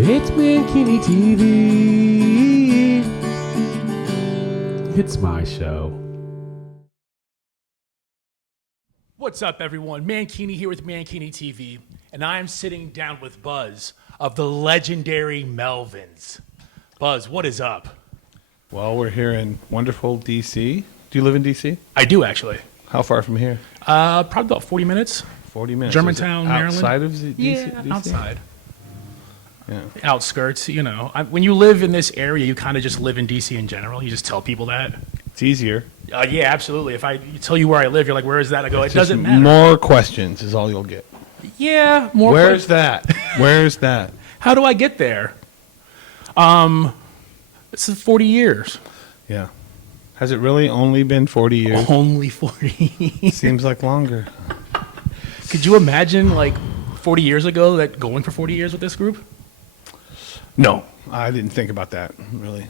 It's Mankini TV. It's my show. What's up, everyone? Mankini here with Mankini TV, and I am sitting down with Buzz of the Legendary Melvins. Buzz, what is up? Well, we're here in wonderful D.C. Do you live in D.C.? I do, actually. How far from here? Probably about 40 minutes. 40 minutes. Germantown, Maryland. Outside of D.C.? Yeah, outside. Yeah. Outskirts, you know. When you live in this area, you kind of just live in D.C. in general. You just tell people that. It's easier. Yeah, absolutely. If I tell you where I live, you're like, where is that? I go, It's it doesn't just matter. More questions is all you'll get. Yeah, more Where's questions. that? Where's that? How do I get there? This is 40 years. Yeah. Has it really only been 40 years? Only 40. Seems like longer. Could you imagine, like, 40 years ago, that going for 40 years with this group? No, I didn't think about that, really.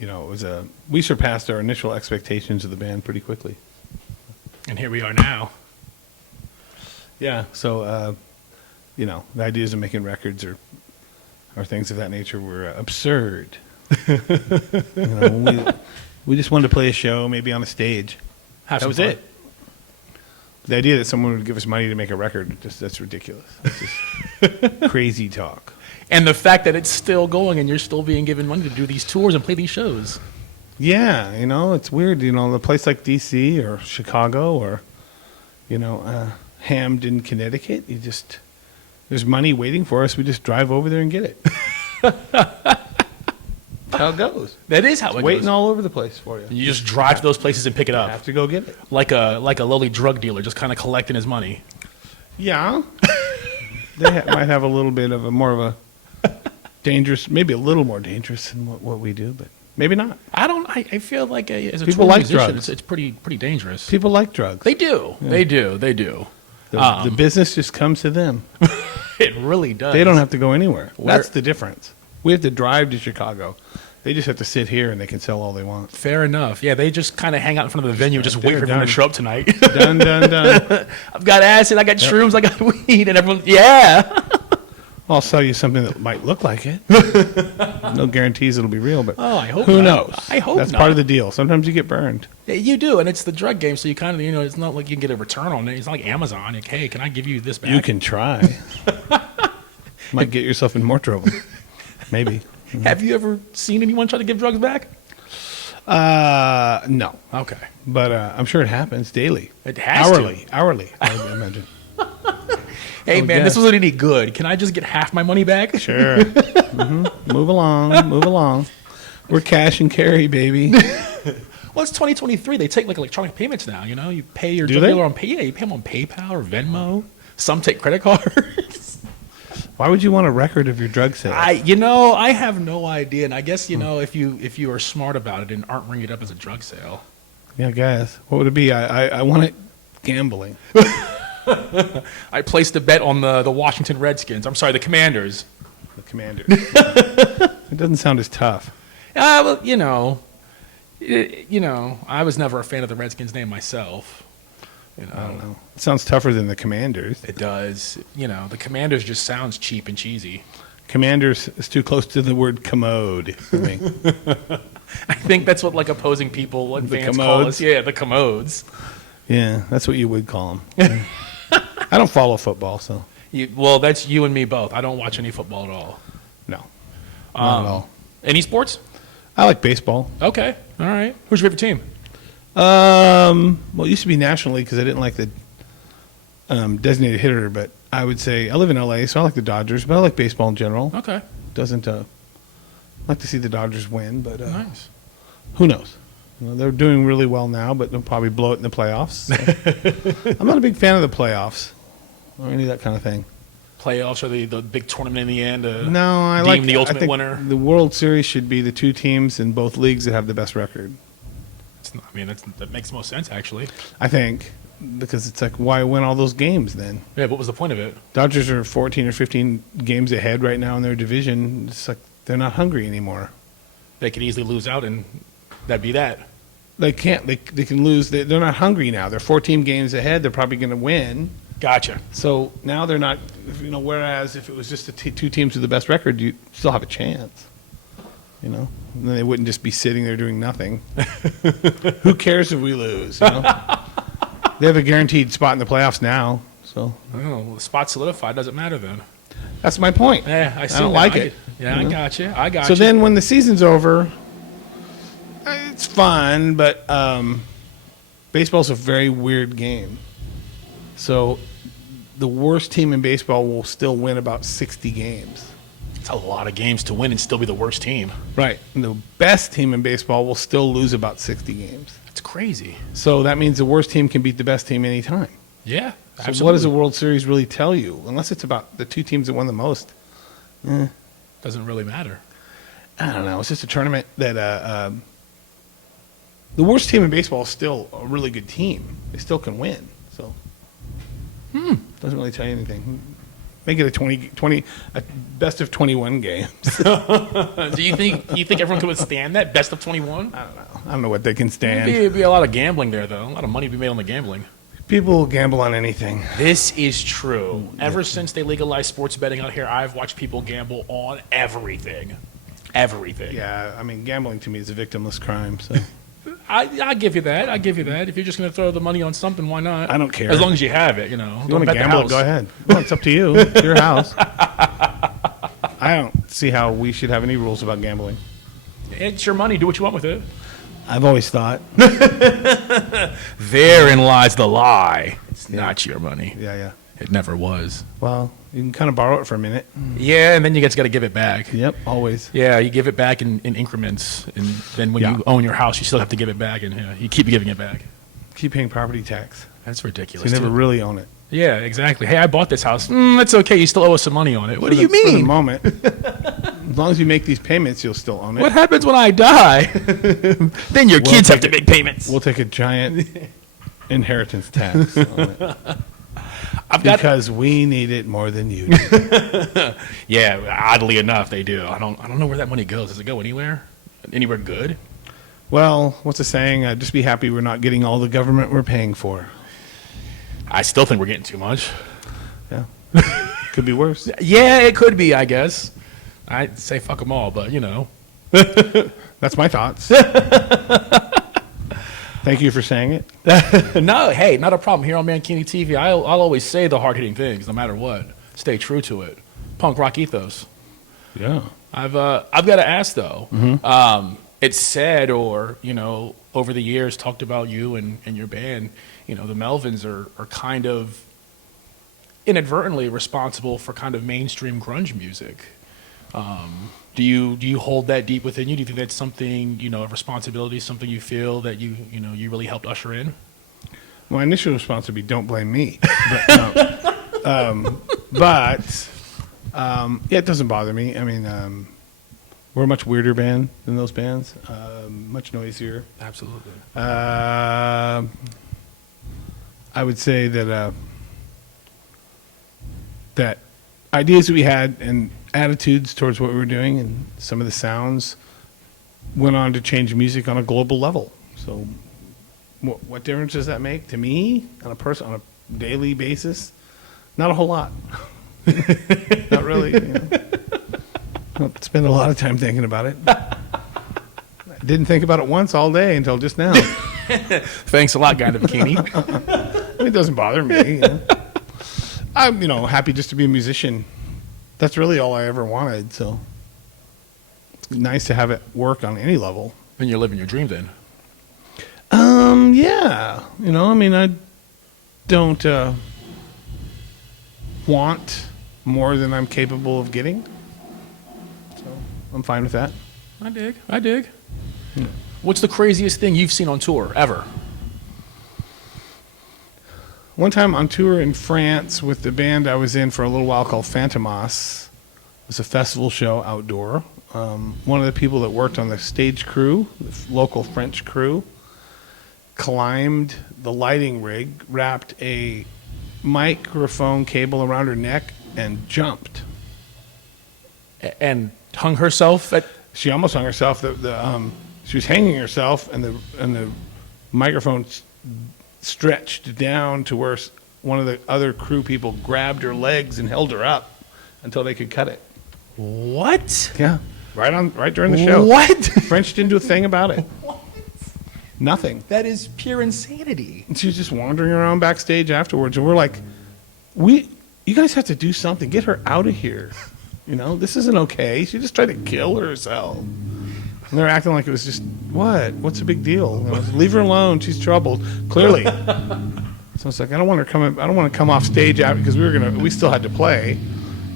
You know, we surpassed our initial expectations of the band pretty quickly. And here we are now. Yeah, so, you know, the ideas of making records or things of that nature were absurd. You know, we just wanted to play a show, maybe on a stage. Have That some was fun. it. The idea that someone would give us money to make a record, that's ridiculous. That's just crazy talk. And the fact that it's still going and you're still being given money to do these tours and play these shows. Yeah, you know, it's weird. You know, a place like D.C. or Chicago or, you know, Hamden, Connecticut, there's money waiting for us. We just drive over there and get it. That's how it goes. That is how It's it waiting goes. all over the place for you. You just drive to those places and pick it You up. have to go get it. Like a lowly drug dealer, just kind of collecting his money. Yeah. They might have a little bit of more of a dangerous, maybe a little more dangerous than what we do, but maybe not. I feel like as a People tour like musician, drugs. it's pretty dangerous. People like drugs. They do. Yeah. They do. They do. The business just comes to them. It really does. They don't have to go anywhere. Where- That's the difference. We have to drive to Chicago. They just have to sit here and they can sell all they want. Fair enough. Yeah, they just kind of hang out in front of the venue, just wait They're for everyone done. to show up tonight. Done, done, done. I've got acid, I got shrooms, I got weed, and everyone, yeah. I'll sell you something that might look like it. No guarantees it'll be real, but Oh, I hope who not. knows? I hope That's not. part of the deal. Sometimes you get burned. Yeah, you do, and it's the drug game, so you kind of, you know, it's not like you can get a return on it. It's not like Amazon. Like, hey, can I give you this back? You can try. Might get yourself in more trouble. Maybe. Have you ever seen anyone try to give drugs back? No. Okay. But I'm sure it happens daily. It has to. Hourly, I would imagine. Hey, Oh, man, yes. this wasn't any good. Can I just get half my money back? Sure. Move along. Move along. We're cash and carry, baby. Well, it's 2023. They take like electronic payments now. You know, you pay your Do drug they? dealer on you pay them on PayPal or Venmo. Some take credit cards. Why would you want a record of your drug sales? I have no idea, and I guess if you are smart about it and aren't ringing it up as a drug sale. Yeah, guys. What would it be? I want it gambling. I placed a bet on the Washington Redskins. I'm sorry, the Commanders. The Commanders. It doesn't sound as tough. Well, I was never a fan of the Redskins name myself. You know, I don't know. It sounds tougher than the Commanders. It does. The Commanders just sounds cheap and cheesy. Commanders is too close to the word commode for me. I think that's what opposing people and The fans call us. commodes? Yeah, the commodes. Yeah, that's what you would call them. I don't follow football, so Well, that's you and me both. I don't watch any football at all. no. Not at all. Any sports? I like baseball. Okay. All right. Who's your favorite team? Well, it used to be National League because I didn't like the designated hitter, but I would say I live in L.A., so I like the Dodgers, but I like baseball in general. Okay. Doesn't like to see the Dodgers win, but Nice. who knows? They're doing really well now, but they'll probably blow it in the playoffs. So. I'm not a big fan of the playoffs or any of that kind of thing. Playoffs are the big tournament in the end. No, I deem like the ultimate I think winner. The World Series should be the two teams in both leagues that have the best record. That makes most sense, actually. I think because it's like, why win all those games then? Yeah, what was the point of it? Dodgers are 14 or 15 games ahead right now in their division. It's like they're not hungry anymore. They could easily lose out, and that'd be that. They can't. They can lose. They're not hungry now. They're 14 games ahead. They're probably going to win. Gotcha. So now they're not, whereas if it was just the two teams with the best record, you still have a chance. And then they wouldn't just be sitting there doing nothing. Who cares if we lose? They have a guaranteed spot in the playoffs now. So Oh, the spot solidified. Doesn't matter then. that's my point. Yeah, I see. don't that. like it. Yeah, I got you. I got So you. then when the season's over, it's fun, but baseball's a very weird game. So the worst team in baseball will still win about 60 games. It's a lot of games to win and still be the worst team. Right. And the best team in baseball will still lose about 60 games. It's crazy. So that means the worst team can beat the best team anytime. Yeah, So absolutely. what does the World Series really tell you? Unless it's about the two teams that won the most. Doesn't really matter. I don't know. It's just a tournament that the worst team in baseball is still a really good team. They still can win. So doesn't really tell you anything. Make it a best of 21 games. Do you think everyone could withstand that best of 21? I don't know what they can stand. It'd be a lot of gambling there, though. A lot of money to be made on the gambling. People gamble on anything. This is true. Ever since they legalized sports betting out here, I've watched people gamble on everything. Everything. Yeah, I mean, gambling to me is a victimless crime. So I give you that. I give you that. If you're just going to throw the money on something, why not? I don't care. As long as you have it, you Don't want to bet the gamble? house. Go ahead. Well, it's up to you. It's your house. I don't see how we should have any rules about gambling. It's your money. Do what you want with it. I've always thought. Therein lies the lie. It's not your money. Yeah. It never was. Well, you can kind of borrow it for a minute. Yeah, and then you got to give it back. Yep, always. Yeah, you give it back in increments, and then when you own your house, you still have to give it back, and you keep giving it back. Keep paying property tax. That's So ridiculous. you never too. really own it. Yeah, exactly. Hey, I bought this house. That's okay. You still owe us some money on it. What do you For the mean? moment. As long as you make these payments, you'll still own it. What happens when I die? Then your kids have to make payments. We'll take a giant inheritance tax on it. I've got. Because we need it more than you do. Yeah, oddly enough, they do. I don't know where that money goes. Does it go anywhere? Anywhere good? Well, what's the saying? Just be happy we're not getting all the government we're paying for. I still think we're getting too much. Yeah. Could be worse. Yeah, it could be. I guess. I'd say fuck them all, but That's my thoughts. Thank you for saying it. No, hey, not a problem. Here on Mankini TV, I'll always say the hard-hitting things, no matter what. Stay true to it. Punk rock ethos. Yeah. I've got to ask though. It's said, or over the years, talked about you and your band. The Melvins are kind of inadvertently responsible for kind of mainstream grunge music. Do you hold that deep within you? Do you think that's something, a responsibility, something you feel that you really helped usher in? My initial response would be, "Don't blame me." But, no. Yeah, it doesn't bother me. I mean, we're a much weirder band than those bands. Much noisier. Absolutely. I would say that that ideas that we had and attitudes towards what we were doing and some of the sounds went on to change music on a global level. So what difference does that make to me on a daily basis? Not a whole lot. Not really. Don't spend a lot of time thinking about it. I didn't think about it once all day until just now. Thanks a lot, Guy in the Bikini. It doesn't bother me. I'm, happy just to be a musician. That's really all I ever wanted. So it's nice to have it work on any level. And you're living your dream then. Yeah. I don't want more than I'm capable of getting. So I'm fine with that. I dig. What's the craziest thing you've seen on tour ever? One time on tour in France with the band I was in for a little while called Fantomas. It was a festival show outdoor. One of the people that worked on the stage crew, the local French crew, climbed the lighting rig, wrapped a microphone cable around her neck, and jumped. And hung herself at... She almost hung herself. She was hanging herself, and the microphone stretched down to where one of the other crew people grabbed her legs and held her up until they could cut it. What? Yeah, right during the show. What? French didn't do a thing about it. Nothing. That is pure insanity. And she was just wandering around backstage afterwards, and we're like, you guys have to do something. Get her out of here. You know, this isn't okay. She just tried to kill herself. And they're acting like it was just, what's the big deal? You know, leave her alone. She's troubled. Clearly. So it's like, I don't want to come off stage after, because we still had to play.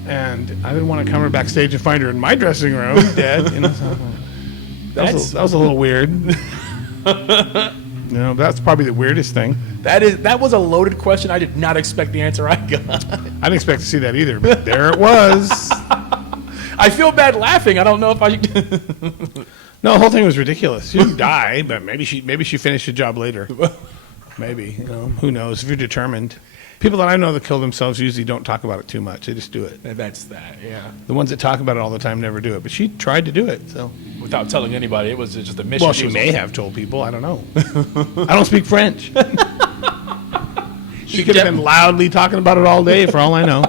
And I didn't want to come her backstage and find her in my dressing room dead. You know, so that was a little weird. You know, that's probably the weirdest thing. That was a loaded question. I did not expect the answer I got. I didn't expect to see that either, but there it was. I feel bad laughing. I don't know if I. No, the whole thing was ridiculous. She didn't die, but maybe she finished the job later. Maybe, you know, who knows? If you're determined. People that I know that kill themselves usually don't talk about it too much. They just do it. That's that, yeah. The ones that talk about it all the time never do it. But she tried to do it, so. Without telling anybody, it was just a mission. Well, she may have told people. I don't know. I don't speak French. She could have been loudly talking about it all day, for all I know.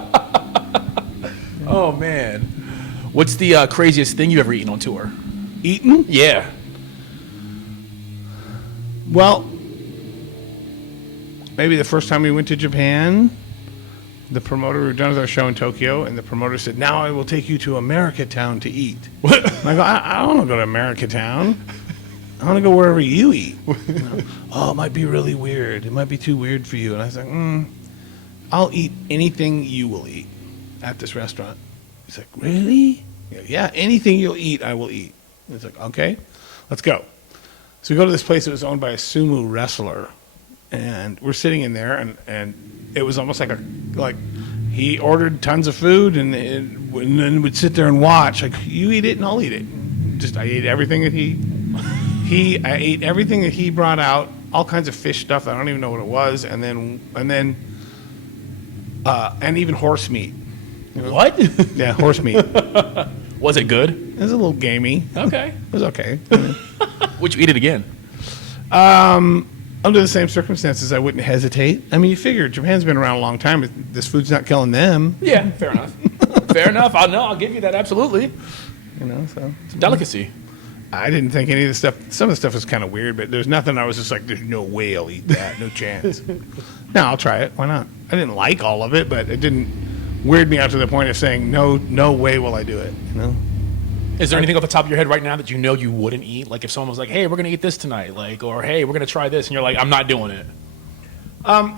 Oh man, what's the craziest thing you've ever eaten on tour? Eaten? Yeah. Well, maybe the first time we went to Japan, the promoter, we were done with our show in Tokyo, and the promoter said, "Now I will take you to America Town to eat." What? And I go, I don't want to go to America Town. I want to go wherever you eat. You know? Oh, it might be really weird. It might be too weird for you. And I was like, I'll eat anything you will eat at this restaurant. He's like, really? Yeah, anything you'll eat, I will eat. And it's like, okay, let's go. So we go to this place that was owned by a sumo wrestler. And we're sitting in there, and it was almost like he ordered tons of food and then would sit there and watch. Like, you eat it and I'll eat it. I ate everything that I ate everything that he brought out, all kinds of fish stuff. I don't even know what it was, and even horse meat. You know? What? Yeah, horse meat. Was it good? It was a little gamey. Okay. It was okay. Would you eat it again? Under the same circumstances, I wouldn't hesitate. I mean, you figure Japan's been around a long time. This food's not killing them. Yeah, fair enough. Fair enough. I'll give you that, absolutely. You know, so It's a delicacy. I didn't think any of the stuff. Some of the stuff was kind of weird, but there's nothing. I was just like, "There's no way I'll eat that. No chance." No, I'll try it. Why not? I didn't like all of it, but it didn't weird me out to the point of saying, "No way will I do it." You know. Is there anything off the top of your head right now that you know you wouldn't eat? Like if someone was like, "Hey, we're gonna eat this tonight," like, or "Hey, we're gonna try this," and you're like, "I'm not doing it."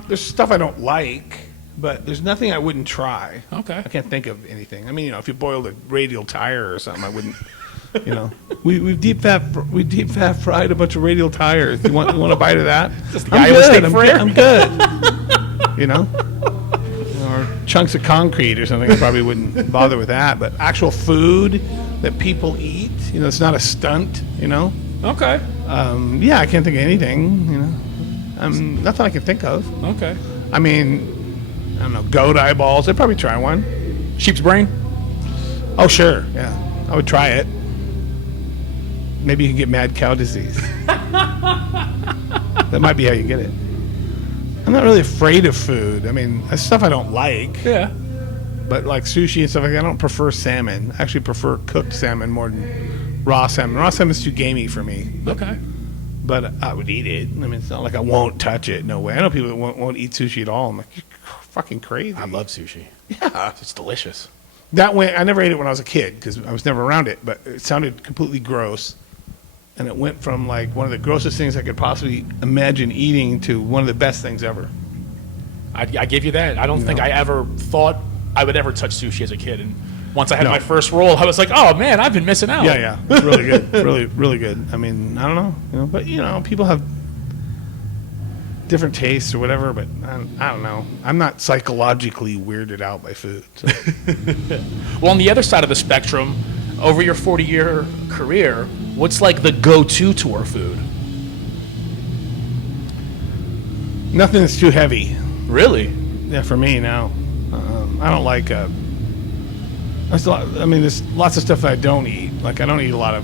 There's stuff I don't like, but there's nothing I wouldn't try. Okay. I can't think of anything. I mean, you know, if you boiled a radial tire or something, I wouldn't. You know, we deep fat fried a bunch of radial tires. You want a bite of that? Just the Iowa State Fair. I'm good. You know, or chunks of concrete or something. I probably wouldn't bother with that. But actual food that people eat, you know, it's not a stunt. You know. Okay. Yeah, I can't think of anything. You know, nothing I can think of. Okay. I mean, I don't know, goat eyeballs. I'd probably try one. Sheep's brain. Oh, sure. Yeah, I would try it. Maybe you can get mad cow disease. That might be how you get it. I'm not really afraid of food. I mean, that's stuff I don't like. Yeah. But like sushi and stuff like that, I don't prefer salmon. I actually prefer cooked salmon more than raw salmon. Raw salmon is too gamey for me. Okay. But I would eat it. I mean, it's not like I won't touch it. No way. I know people that won't eat sushi at all. I'm like, you're fucking crazy. I love sushi. Yeah. It's delicious. That way, I never ate it when I was a kid because I was never around it. But it sounded completely gross. And it went from like one of the grossest things I could possibly imagine eating to one of the best things ever. I give you that. I don't think I ever thought I would ever touch sushi as a kid. And once I had my first roll, I was like, oh man, I've been missing out. Yeah. It's really good. Really, really good. I mean, I don't know. You know, but, you know, people have different tastes or whatever. But I don't know. I'm not psychologically weirded out by food. So. Well, on the other side of the spectrum, over your 40-year career, what's like the go-to tour food? Nothing that's too heavy. Really? Yeah, for me now. I don't like. There's lots of stuff that I don't eat. Like I don't eat a lot of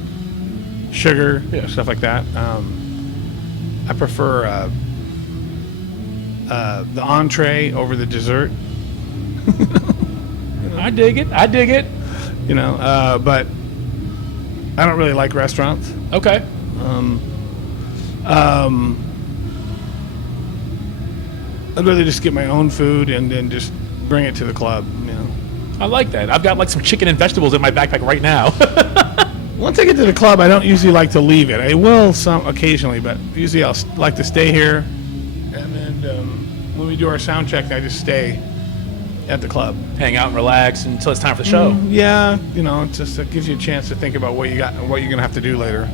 sugar, stuff like that. I prefer the entree over the dessert. I dig it. I dig it. You know, but I don't really like restaurants. Okay. I'd rather just get my own food and then just bring it to the club. You know, I like that. I've got like some chicken and vegetables in my backpack right now. once I get to the club, I don't usually like to leave it. I will some occasionally, but usually I'll like to stay here, and then when we do our sound check, I just stay at the club. Hang out and relax until it's time for the show. Yeah, you know, it gives you a chance to think about what you got and what you're gonna have to do later.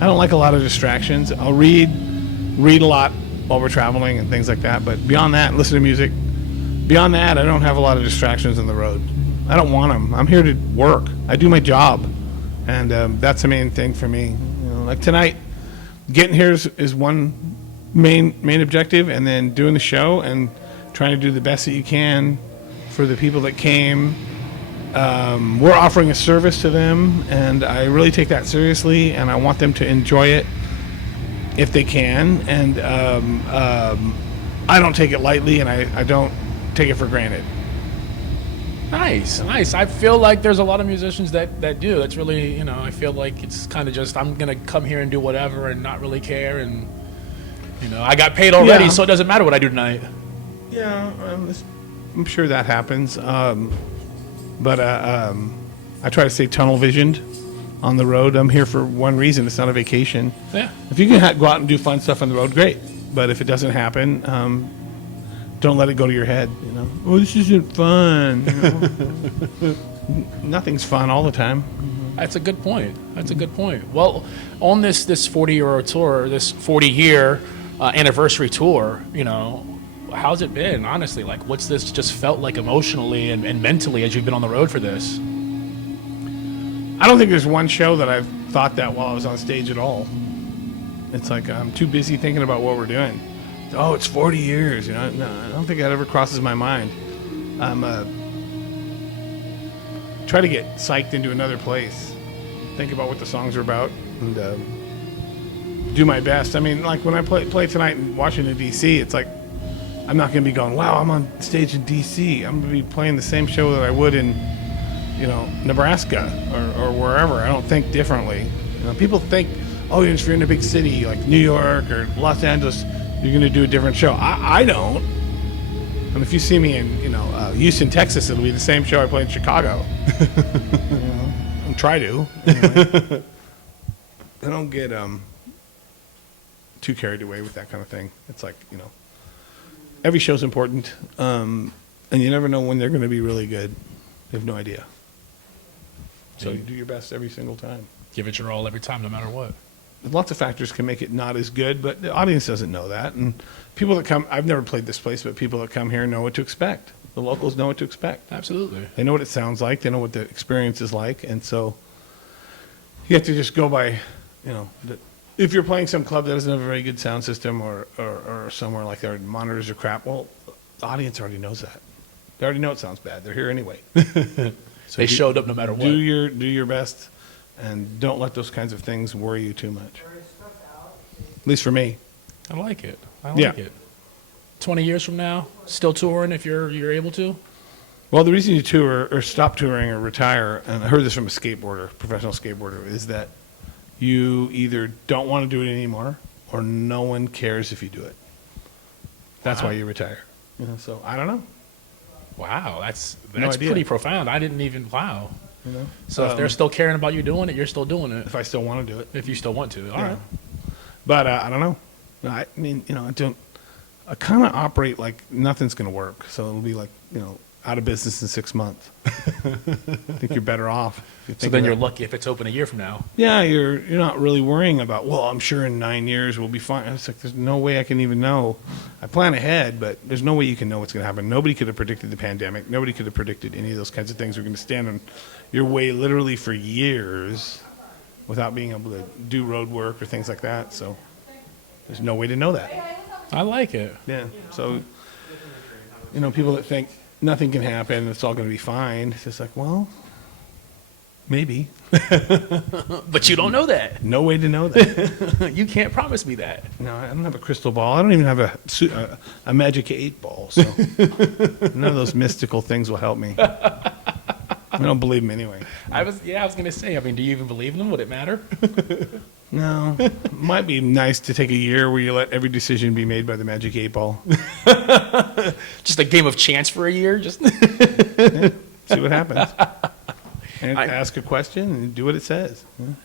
I don't like a lot of distractions. I'll read a lot while we're traveling and things like that. But beyond that, listen to music. Beyond that, I don't have a lot of distractions on the road. I don't want them. I'm here to work. I do my job, and that's the main thing for me. You know, like tonight, getting here is one main objective, and then doing the show and trying to do the best that you can for the people that came. We're offering a service to them, and I really take that seriously, and I want them to enjoy it if they can. And I don't take it lightly, and I don't take it for granted. Nice. I feel like there's a lot of musicians that do. It's really, you know, I feel like it's kind of just, I'm going to come here and do whatever and not really care. And, you know, I got paid already, Yeah. so it doesn't matter what I do tonight. Yeah, I'm sure that happens. But I try to stay tunnel visioned on the road. I'm here for one reason. It's not a vacation. Yeah. If you can go out and do fun stuff on the road, great. But if it doesn't happen, don't let it go to your head. You know, oh, this isn't fun. You know? Nothing's fun all the time. That's a good point. That's a good point. Well, on this 40-year tour, this 40-year anniversary tour, you know, how's it been, honestly? Like, what's this just felt like emotionally and mentally as you've been on the road for this? I don't think there's one show that I've thought that while I was on stage at all. It's like I'm too busy thinking about what we're doing. Oh, it's 40 years. You know, no, I don't think that ever crosses my mind. I'm try to get psyched into another place, think about what the songs are about, and do my best. I mean, like when I play tonight in Washington D.C., it's like I'm not going to be going, wow, I'm on stage in D.C. I'm going to be playing the same show that I would in, you know, Nebraska or wherever. I don't think differently. You know, people think, oh, if you're in a big city like New York or Los Angeles, you're going to do a different show. I don't. And if you see me in, you know, Houston, Texas, it'll be the same show I play in Chicago. You know, and try to. Anyway. I don't get too carried away with that kind of thing. It's like, you know, every show's important, and you never know when they're going to be really good. You have no idea. So you do your best every single time. Give it your all every time, no matter what. Lots of factors can make it not as good, but the audience doesn't know that. And people that come, I've never played this place, but people that come here know what to expect. The locals know what to expect. Absolutely. They know what it sounds like. They know what the experience is like. And so you have to just go by, you know, if you're playing some club that doesn't have a very good sound system or somewhere like their monitors are crap, well, the audience already knows that. They already know it sounds bad. They're here anyway. They showed up no matter what. Do your best, and don't let those kinds of things worry you too much. At least for me. I like it. I like it. 20 years from now, still touring if you're able to? Well, the reason you tour or stop touring or retire, and I heard this from a skateboarder, professional skateboarder, is that you either don't want to do it anymore or no one cares if you do it. That's why you retire. You know, so I don't know. Wow, that's No idea. pretty profound. I didn't even, wow. You know? So if they're still caring about you doing it, you're still doing it. If I still want to do it. If you still want to. All Yeah. right. But I don't know. I mean, you know, I kind of operate like nothing's going to work. So it'll be like, you know, out of business in 6 months. I think you're better off. If you So think then of you're that. lucky if it's open a year from now. Yeah, you're not really worrying about, well, I'm sure in 9 years we'll be fine. It's like there's no way I can even know. I plan ahead, but there's no way you can know what's going to happen. Nobody could have predicted the pandemic. Nobody could have predicted any of those kinds of things. We're going to stand on your way literally for years without being able to do road work or things like that. So there's no way to know that. I like it. Yeah. So, you know, people that think nothing can happen, it's all going to be fine. It's just like, well, Maybe. But you don't know that. No way to know that. You can't promise me that. No, I don't have a crystal ball. I don't even have a magic 8-ball. So none of those mystical things will help me. I don't believe them anyway. I was going to say, I mean, do you even believe in them? Would it matter? No. It might be nice to take a year where you let every decision be made by the magic 8-ball. Just a game of chance for a year? Just See what happens. And ask a question and do what it says.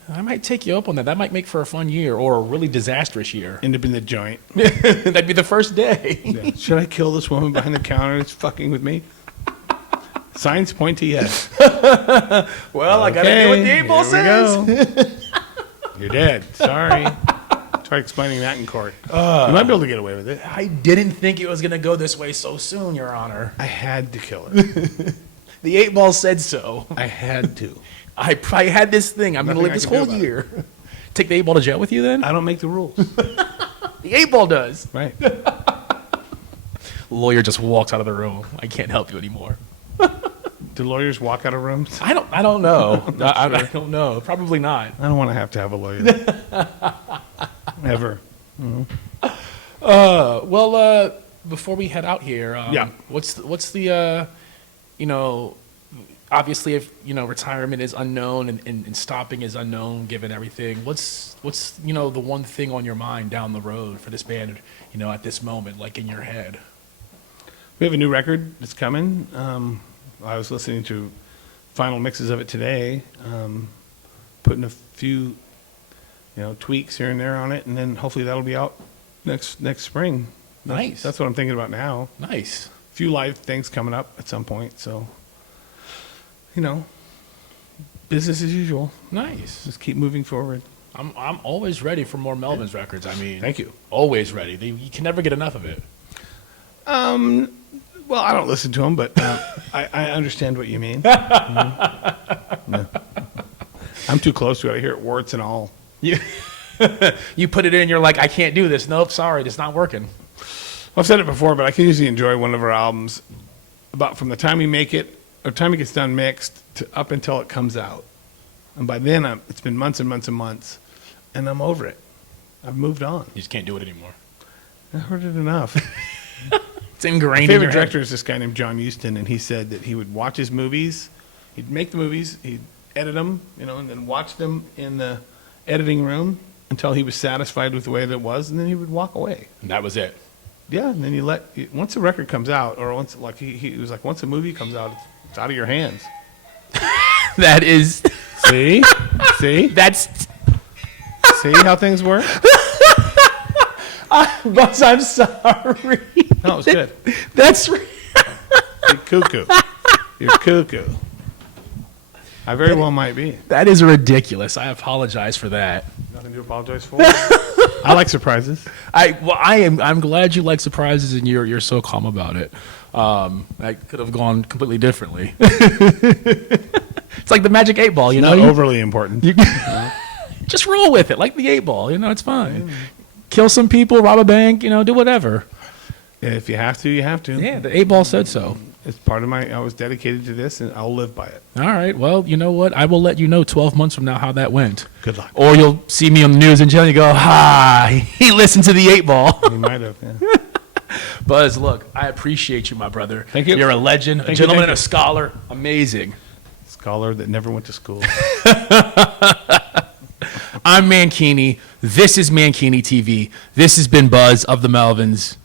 I might take you up on that. That might make for a fun year or a really disastrous year. End up in the joint. That'd be the first day. Yeah. Should I kill this woman behind the counter that's fucking with me? Signs point to yes. Well, I got to do what the 8-ball says. You're dead. Sorry. Try explaining that in court. You might be able to get away with it. I didn't think it was going to go this way so soon, Your Honor. I had to kill her. The 8-ball said so. I had to. I had this thing. I'm going to live this whole year. Take the 8-ball to jail with you then? I don't make the rules. The 8-ball does. Right. Lawyer just walks out of the room. I can't help you anymore. Do lawyers walk out of rooms? I don't know. I don't know. Probably not. I don't want to have a lawyer. Ever. Before we head out here, Yeah. what's the obviously if retirement is unknown and stopping is unknown given everything, what's the one thing on your mind down the road for this band, at this moment, like in your head? We have a new record that's coming. I was listening to final mixes of it today, putting a few, tweaks here and there on it, and then hopefully that'll be out next spring. Nice. That's what I'm thinking about now. Nice. A few live things coming up at some point, so business as usual. Nice. Just keep moving forward. I'm always ready for more Melvins records. I mean, Thank you. Always ready. You can never get enough of it. Well, I don't listen to them, but I understand what you mean. Mm-hmm. Yeah. I'm too close to it. I hear it warts and all. You put it in, you're like, I can't do this. Nope, sorry, it's not working. I've said it before, but I can usually enjoy one of our albums about from the time we make it, or time it gets done mixed, to up until it comes out. And by then, it's been months and months and months, and I'm over it. I've moved on. You just can't do it anymore. I heard it enough. It's ingrained My in favorite your director head. is this guy named John Huston, and he said that he would watch his movies, he'd make the movies, he'd edit them, and then watch them in the editing room until he was satisfied with the way that it was, and then he would walk away. And that was it. Yeah, and then once a record comes out, or once, like he was like, once a movie comes out, it's out of your hands. That is. See? That's. See how things work? Buzz, I'm sorry. No, it was good. That's. You're cuckoo. You're cuckoo. I very well might be. That is ridiculous. I apologize for that. Nothing to apologize for. I like surprises. I'm glad you like surprises and you're so calm about it. I could have gone completely differently. It's like the magic 8-ball, Not overly important. Just roll with it, like the 8-ball. It's fine. Kill some people, rob a bank, do whatever. If you have to, you have to. Yeah, the 8-ball said so. It's part of I was dedicated to this, and I'll live by it. All right. Well, you know what? I will let you know 12 months from now how that went. Good luck. Or you'll see me on the news in jail and you go, he listened to the 8-ball. You might have, yeah. Buzz, look, I appreciate you, my brother. Thank you. You're a legend, a gentleman, and a scholar. Amazing. Scholar that never went to school. I'm Mankini. This is Mankini TV. This has been Buzz of the Melvins.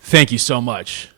Thank you so much.